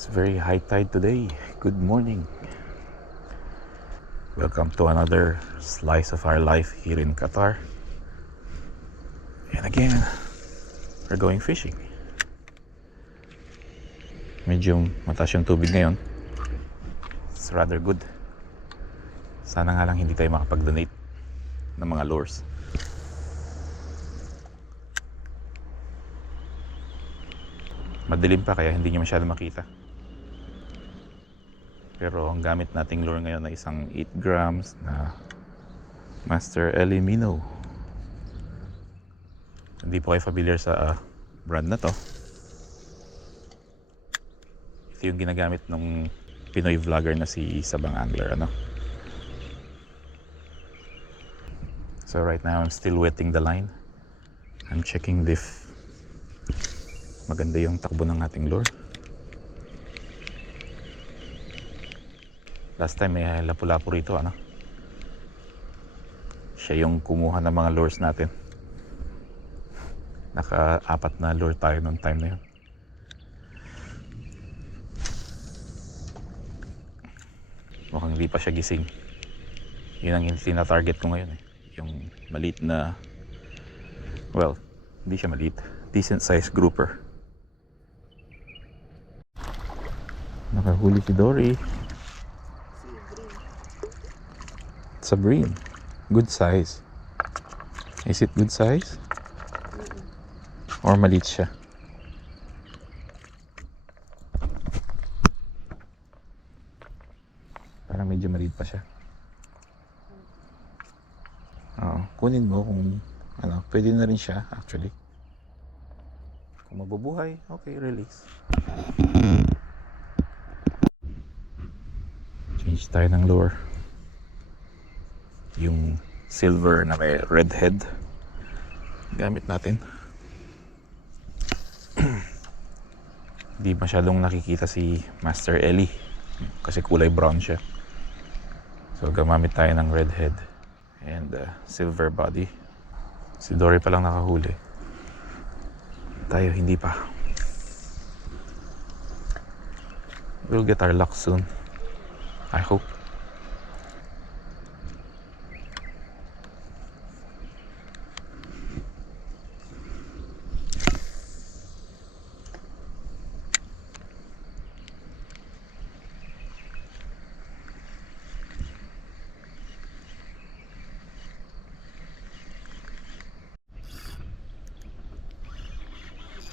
It's very high tide today. Good morning. Welcome to another slice of our life here in Qatar. And again, we're going fishing. Medyo mataas yung tubig ngayon. It's rather good. Sana nga lang hindi tayo makapag-donate ng mga lures. Madilim pa kaya hindi niyo masyado makita. Pero ang gamit nating lure ngayon ay isang 8 grams na Master Ellie Minnow. Hindi po kayo familiar sa brand na to. Ito yung ginagamit ng Pinoy vlogger na si Sabang Angler, ano? So right now I'm still wetting the line. I'm checking if maganda yung takbo ng ating lure. Last time may lapu-lapu rito, ano? Siya yung kumuha ng mga lures natin. Naka-4 na lure tayo noong time na yun. Mukhang hindi pa siya gising. Yun ang tina-target ko ngayon eh. Yung maliit na, well, hindi siya maliit, decent size grouper. Nakahuli si Dory. Sabrine. Good size. Is it good size? Or maliit siya? Parang medyo maliit pa siya. Oo, kunin mo kung ano, pwede na rin siya actually. Kung mabubuhay, okay, release. Change tayo ng lure. Yung silver na may red head gamit natin. Di masyadong nakikita si Master Ellie kasi kulay brown siya. So gamamit tayo ng red head and silver body. Si Dory pa lang nakahuli. Tayo hindi pa. We'll get our luck soon, I hope.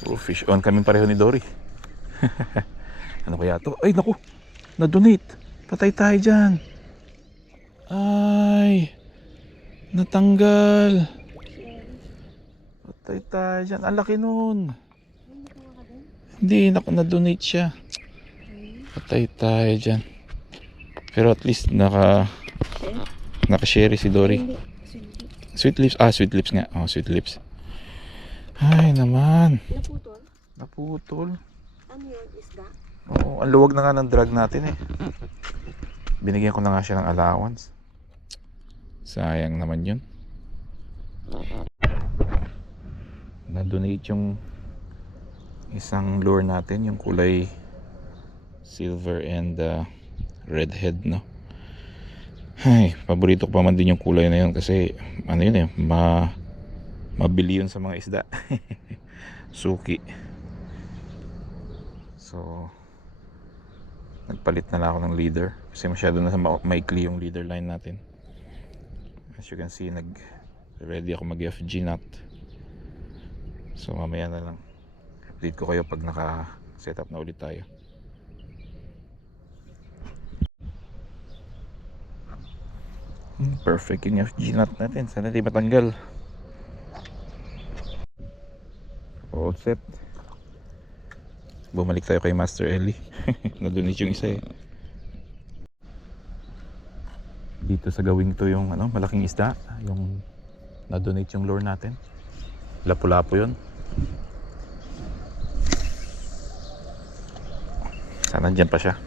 Oh, fish on kami pareho ni Dory. Ano kaya to? Ay naku, na-donate. Patay tayo dyan. Ay, natanggal. Patay tayo dyan. Ang laki nun. Hindi, na-donate siya. Patay tayo dyan. Pero at least naka-share si Dory. Sweet lips. Ah, sweet lips nga. Oh, sweet lips. Ay naman. Naputol? Naputol. Ano yun? Isda? Oo, ang luwag na nga ng drag natin eh. Binigyan ko na nga siya ng allowance. Sayang naman yun. Na-donate yung isang lure natin, yung kulay silver and red head, no? Ay, paborito ko pa man din yung kulay na yun kasi ano yun eh, mabili yun sa mga isda. Suki. So nagpalit na lang ako ng leader kasi masyado na maikli yung leader line natin. As you can see, ready ako mag FG knot. So mamaya na lang update ko kayo pag naka set up na ulit tayo. Perfect yung FG knot natin. Sana di matanggal. All set. Bumalik tayo kay Master Ellie. Na-donate yung isa eh. Dito sa gawing to yung malaking isda, yung na-donate yung lure natin. Lapu-lapu yun. Sana dyan pa siya.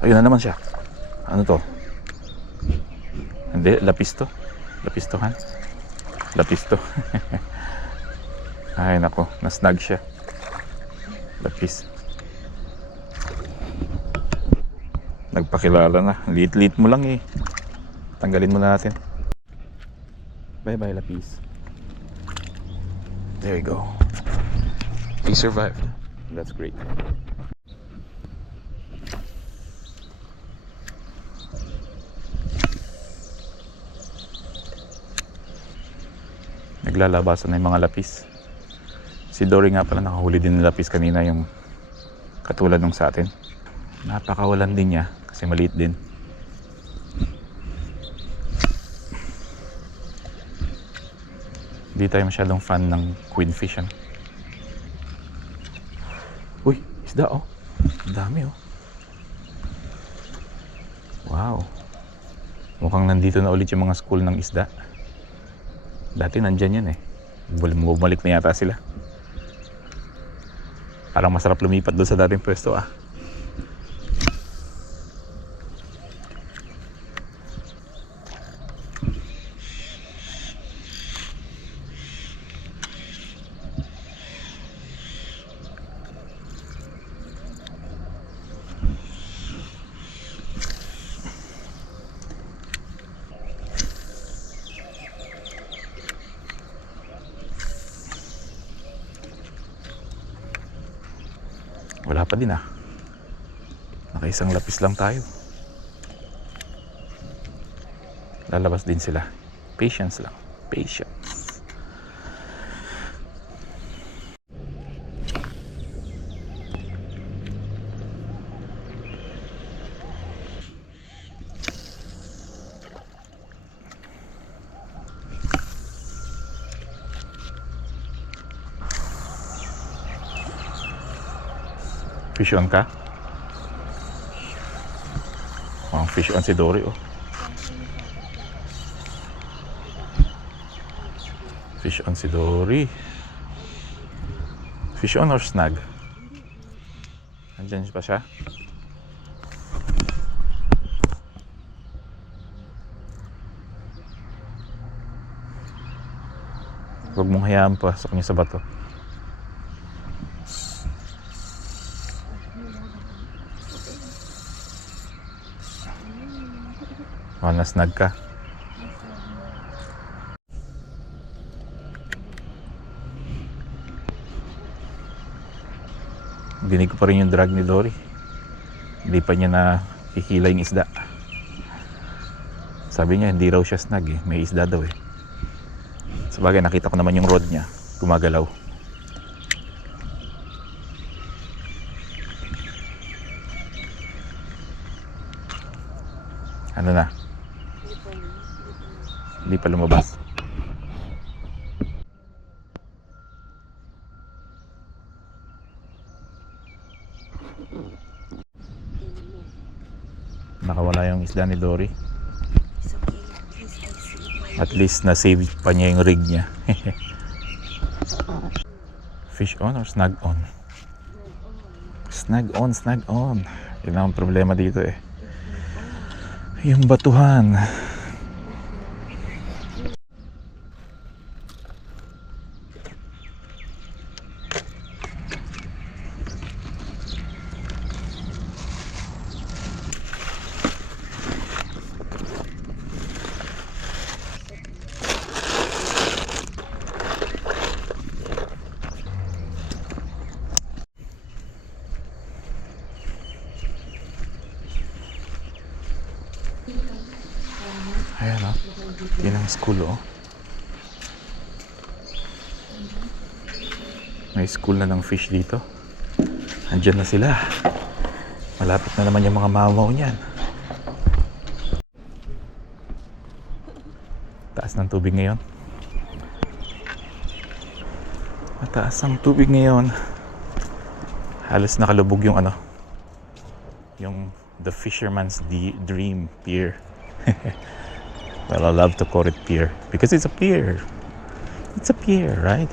Ayun na naman siya. Ano to? Hindi, lapis to. Lapis to. Ay nako, nasnag siya. Lapis. Nagpakilala na. Liit-liit mo lang eh. Tanggalin mo na natin. Bye bye lapis. There you go. He survived. That's great. Naglalabasan na yung mga lapis. Si Dory nga pala nakahuli din ng lapis kanina, yung katulad nung sa atin. Napakawalan din niya kasi maliit din. Hindi tayo masyadong fan ng queenfish. Uy, isda oh. Ang dami oh. Wow. Mukhang nandito na ulit yung mga school ng isda. Dati nandyan yan eh. Bumalik na yata sila. Parang masarap lumipat doon sa dating pwesto ah. Wala pa din ah. Nakaisang lapis lang tayo. Lalabas din sila. Patience lang. Patience. Fish on ka? Oh, fish on si Dory oh. Fish on si Dory. Fish on or snag? Andyan pa siya? Huwag mong hayaan pasok niya sa bato. Oh, nasnag ka. Dinig ko pa rin yung drag ni Dory. Hindi pa niya na hihila yung isda. Sabi niya hindi raw siya snag eh. May isda daw eh. Sabagay nakita ko naman yung rod niya. Gumagalaw. Ano na? Hindi pa lumabas. Nakawala yung isda ni Dory. At least na-save pa niya yung rig niya. Fish on or snag on? Snag on, snag on. Yun ang problema dito eh. Yung batuhan. Ayan o. Yun ang school o. May school na ng fish dito. Andyan na sila. Malapit na naman yung mga mamaw niyan. Taas ng tubig ngayon. Mataas ang tubig ngayon. Halos nakalubog yung ano. Yung The Fisherman's Dream Pier. Well, I love to call it pier because it's a pier. It's a pier, right?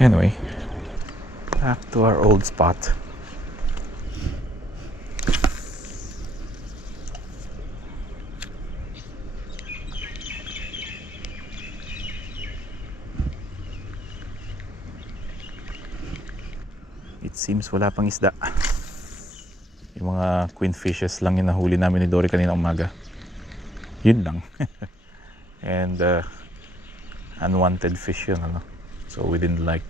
Anyway, back to our old spot. seems wala pang isda. Yung mga queen fishes lang yung nahuli namin ni Dory kanina umaga. Yun lang. And unwanted fish yun, ano. So we didn't like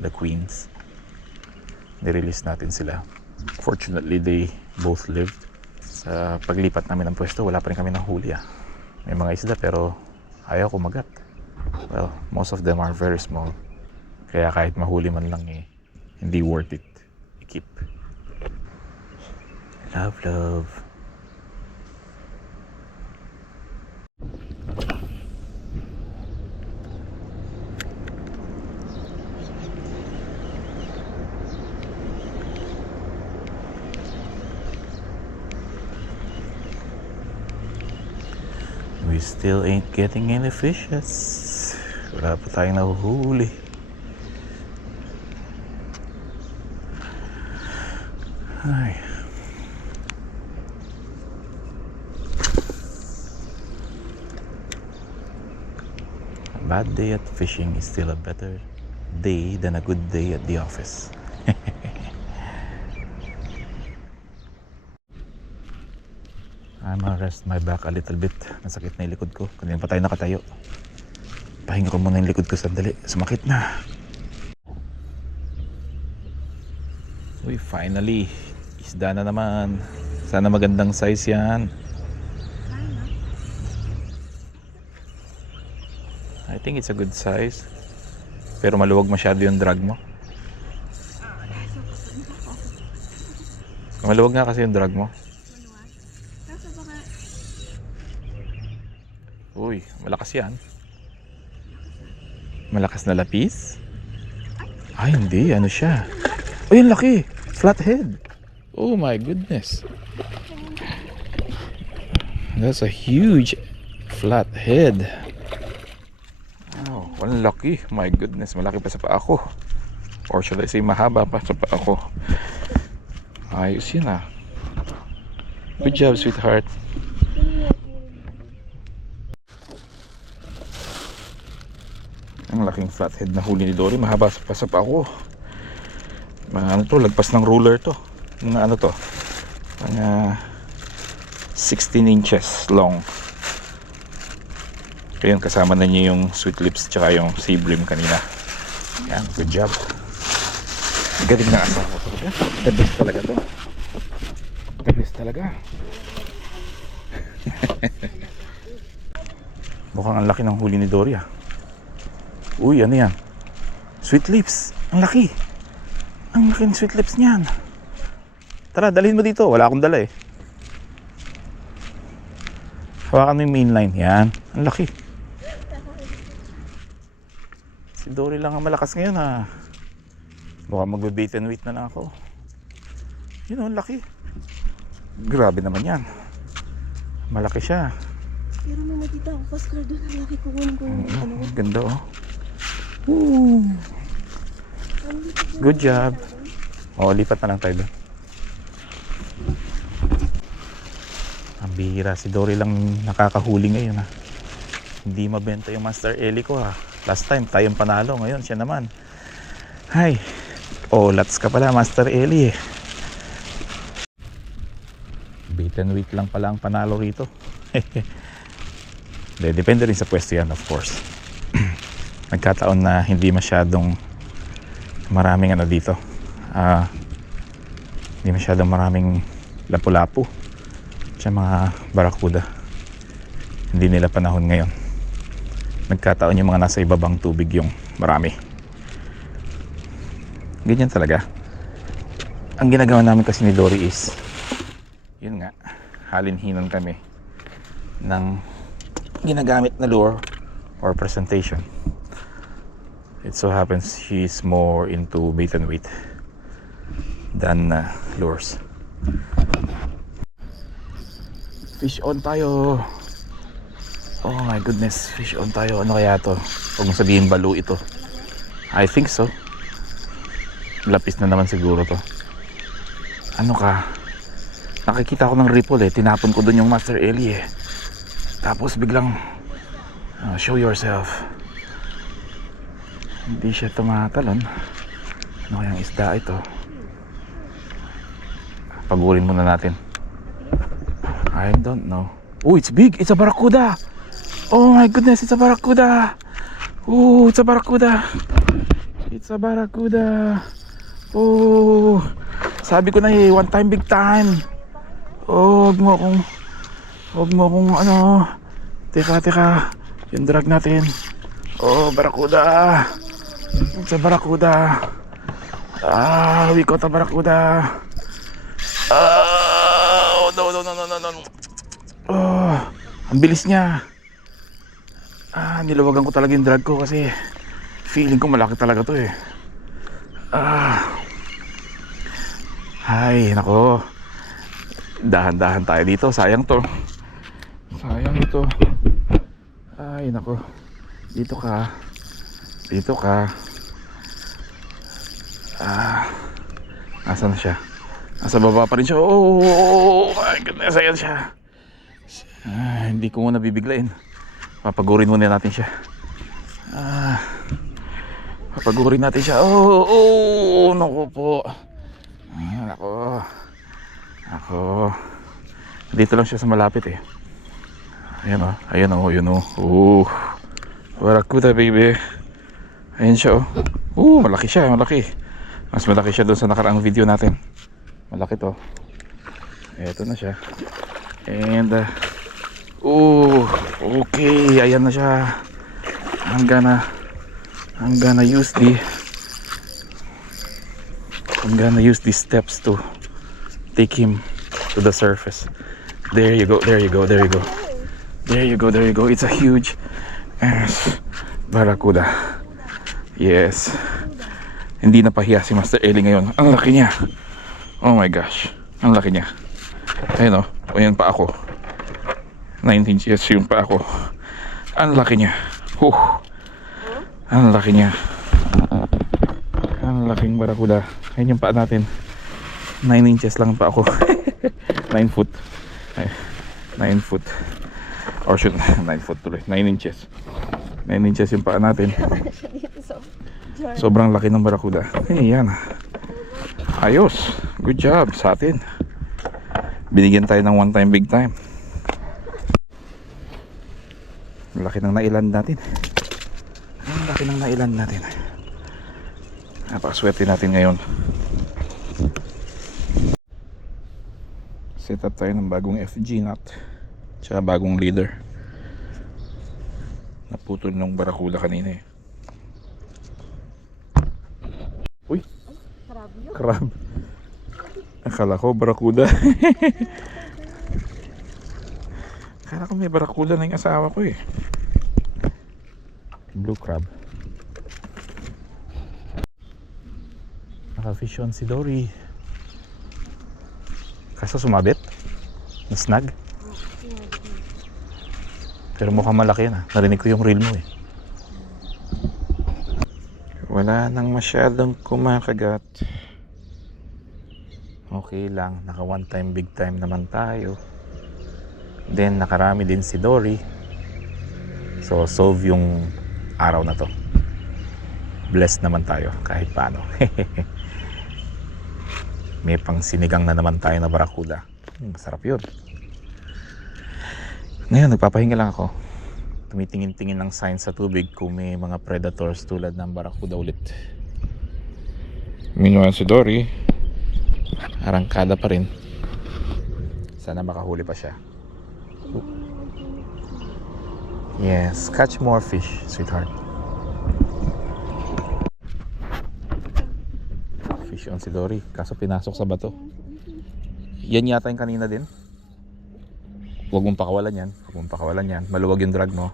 the queens. Nirelease natin sila. Fortunately, they both lived. Sa paglipat namin ng pwesto, wala pa rin kami nahuli. May mga isda pero ayaw kumagat. Well, most of them are very small. Kaya kahit mahuli man lang hindi worth it i-keep. Love. We still ain't getting any fishes. Wala pa tayong nahuhuli. Ay. A bad day at fishing is still a better day than a good day at the office. I'm gonna rest my back a little bit. Nasakit na yung likod ko. Kanina pa tayo nakatayo. Pahinga ko muna yung likod ko sandali. Sumakit na. Uy, finally. Isda na naman. Sana magandang size yan. I think it's a good size. Pero maluwag masyado yung drag mo. Maluwag nga kasi yung drag mo. Uy, malakas yan. Malakas na lapis? Ay, hindi. Ano siya? Uy, ang laki. Flathead. Oh my goodness. That's a huge flathead. Oh, ang laki. My goodness, malaki pa sa paa ko. Or should I say, mahaba pa sa paa ko. Ayos yun ah. Good job, sweetheart. Ang laking flathead na huli ni Dory. Mahaba pa sa paa ko. Mga ano to, lagpas ng ruler to. Mga ano to, mga 16 inches long. Kaya kasama na niyo yung sweet lips tsaka yung sea bream kanina. Yan, good job. Galing na asawa ko talaga. The best talaga to. The best talaga. Mukhang ang laki ng huli ni Dory ah. Uy, ano yan? Sweet lips. Ang laki. Ang laki ng sweet lips niyan. Tara, dalhin mo dito. Wala akong dala eh. Hawakan mo yung main line. Yan. Ang laki. Si Dory lang ang malakas ngayon ha. Mukhang magbe-bait and wait na lang ako. Yun o, ang laki. Grabe naman yan. Malaki siya. Pero may nakita ako Pascal doon. Ang laki ko ano. Ganda oh. Woo. Good job. O, lipat na lang tayo doon. Ang bihira, si Dory lang nakakahuli ngayon ha. Hindi mabenta yung Master Ellie ko ha. Last time tayong panalo, ngayon siya naman. Hay. Oh, lats ka pala Master Ellie eh. Bait and wait lang pala ang panalo rito. Depende rin sa pwesto yan of course. Nagkataon na hindi masyadong maraming ano dito. Hindi masyadong maraming lapu-lapu sa mga barakuda. Hindi nila panahon ngayon. Nagkataon yung mga nasa ibabang tubig yung marami. Ganyan talaga. Ang ginagawa namin kasi ni Dory is yun nga, halinhinan kami ng ginagamit na lure or presentation. It so happens she's more into bait and wait than lures. Fish on tayo. Oh my goodness, fish on tayo. Ano kaya to? Huwag mong sabihin balo ito. I think so. Lapis na naman siguro to. Ano ka? Nakikita ko ng ripple eh. Tinapon ko dun yung Master Ellie eh. Tapos biglang show yourself. Hindi siya tumatalon. Ano kayang isda ito? Pagurin muna natin. I don't know. Oh, it's big. It's a barracuda. Oh my goodness, it's a barracuda. Oh, it's a barracuda. It's a barracuda. Oh, sabi ko na eh, one time big time. Oh, huwag mo akong ano. Teka. Yung drag natin. Oh, barracuda. It's a barracuda. We caught a barracuda. Oh, no. Oh, ang bilis niya. Nilawagan ko talaga yung drag ko kasi feeling ko malaki talaga to eh. Ay, nako. Dahan-dahan tayo dito. Sayang to. Sayang ito. Ay, nako. Dito ka. Nasaan na siya? Nasa baba pa rin siya. Oh my goodness, ayan siya. Hindi ko muna bibiglain. Papagurin muna natin siya. Papagurin natin siya. Oh, naku po. Nako. Dito lang siya sa malapit eh. Ayan o. Oh, barracuda baby. Ayan siya oh. Malaki siya, malaki. Mas malaki siya doon sa nakaraang video natin. Malaki to. Eto na siya. And okay, ayan na siya. I'm gonna use these steps to take him to the surface. There you go. It's a huge ass barracuda. Yes. Hindi na pahiya si Master Eli ngayon. Ang laki niya. Oh my gosh. Ang laki niya. Ayun o. Ayan pa ako. 19 inches yung pa ako. Ang laki niya. Ang laki niya. Ang laking barracuda. Ayun yung paa natin. 9 inches lang pa ako. 9 foot. 9 foot. Or shoot, 9 foot tuloy. 9 inches. 9 inches yung paa natin. Sobrang laki ng barracuda. Yan. Ayos. Good job sa atin. Binigyan tayo ng one time big time. Laki ng nailan natin. Napakaswerte natin ngayon. Set up tayo ng bagong FG nut. Tsaka bagong leader. Naputol ng barracuda kanina eh. Uy! Crab. Akala ko barracuda. Akala ko may barracuda na yung asawa ko eh. Blue crab. Naka-fish on si Dory. Kaso sumabit? Nasnag? Pero mukhang malaki na. Narinig ko yung reel mo eh. Wala nang masyadong kumakagat. Okay lang. Naka one time big time naman tayo. Then nakarami din si Dory. So solve yung araw na to. Blessed naman tayo kahit paano. May pang sinigang na naman tayo na barracuda. Masarap yun. Ngayon nagpapahinga lang ako. Tumitingin-tingin ng sign sa tubig kung may mga predators tulad ng barracuda ulit. Minuan si Dory. Arangkada pa rin. Sana makahuli pa siya. Yes, catch more fish, sweetheart. Fish on si Dory. Kaso pinasok sa bato. Yan yata yung kanina din. Huwag mong pakawalan yan. Maluwag yung drag mo.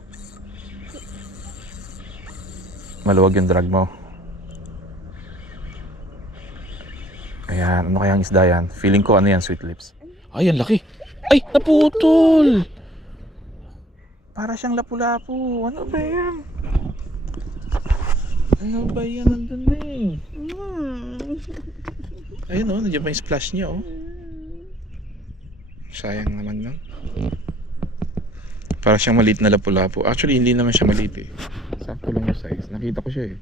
Ayan, ano kayang isda yan? Feeling ko ano yan, sweet lips. Ay, ang laki. Ay, naputol. Para siyang lapu-lapu. Ano ba yan? Nandun na eh. Ayun o, nandiyan pa yung splash niya o. Sayang naman lang. Para siyang maliit na lapu-lapu. Actually, hindi naman siya maliit eh. Sakto lang yung size. Nakita ko siya eh.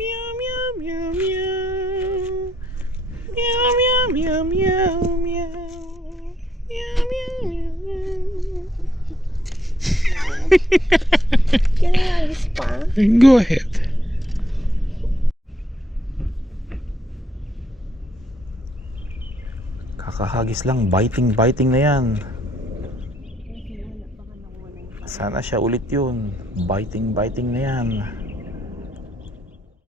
Meow, meow, meow, meow. Meow, meow, meow. Meow, meow, meow. Can I alis pa? Go ahead. Kakahagis lang, biting na yan. Sana siya ulit yun. Biting na yan.